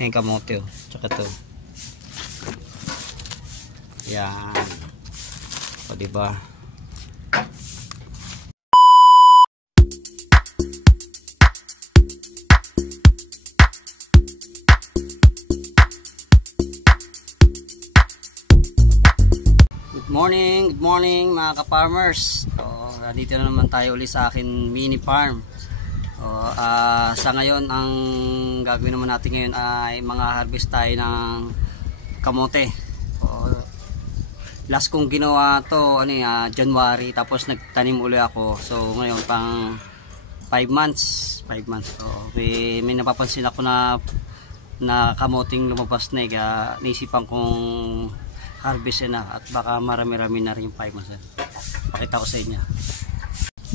Ayan kamote oh. Tsaka to. Yan. O diba? Good morning mga ka-farmers. Dito na naman tayo ulit sa akin mini farm. Sa ngayon, ang gagawin naman natin ngayon ay mga harvest tayo ng kamote. Last kong ginawa to January, tapos nagtanim uli ako. So ngayon pang 5 months. May napapansin ako na kamoting lumabas na, naisipan kong harvest na at baka marami-rami na rin yung 5 months. Pakita ko sa inyo.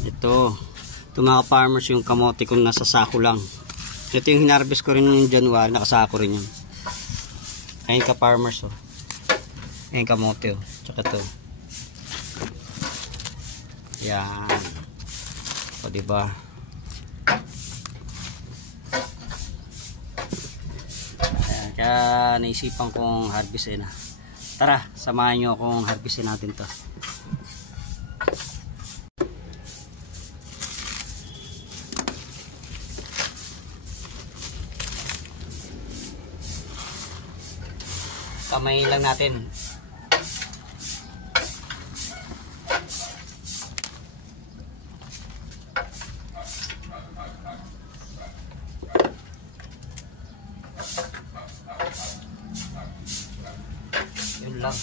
Ito mga farmers, yung kamote kung nasa sako lang. Ito yung hinarvest ko rin ng January, nakasako rin yun. Ayun ka farmers oh. Ayun kamote oh. Tsaka to. Yan. O diba? Ayan, kaya naisipan kong harvest na. Tara, samahan nyo akong harvestin natin to. Kamay lang natin. Yun lang.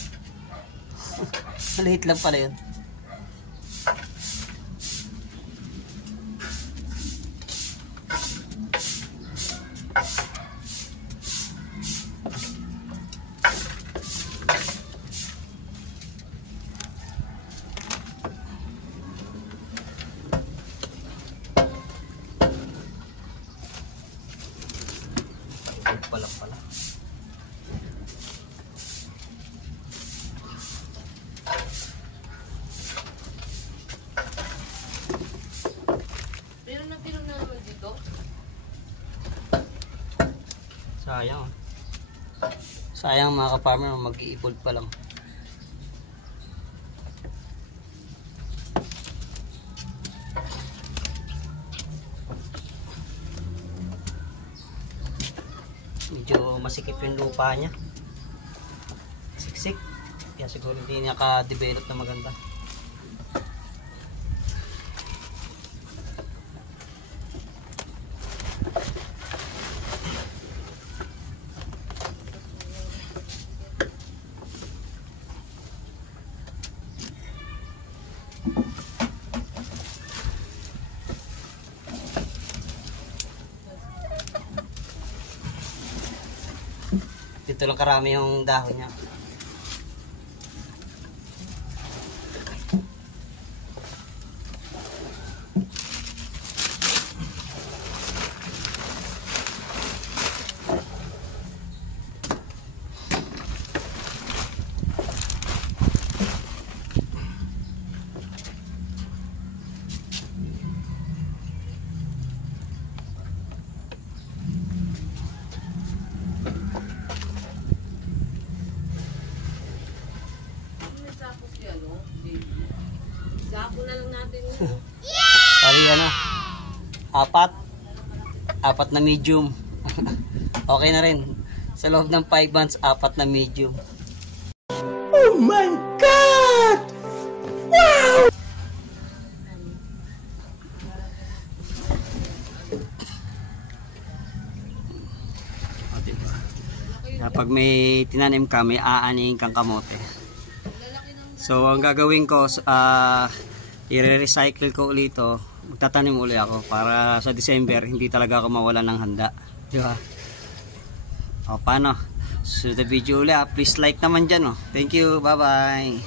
Maliit lang pala yun. Pala. Pero na naman dito. Sayang mga ka-farmer, mag-i-evolve pa lang. Medyo masikip yung lupa niya. Siksik. Kaya siguro hindi niya ka-develop na maganda. Dito lang karami yung dahon niya. Sako na lang natin. Pari apat na medium. Okay na rin. Sa loob ng 5 months, 4 na medium. Oh my God! Wow! Pag may tinanim ka, may aanihin kang kamote. So ang gagawin ko, i-recycle ko ulit ito. Magtatanim ulit ako para sa December hindi talaga ako mawala ng handa, di ba? O paano? So the video ulit, please like naman dyan. Thank you, bye bye.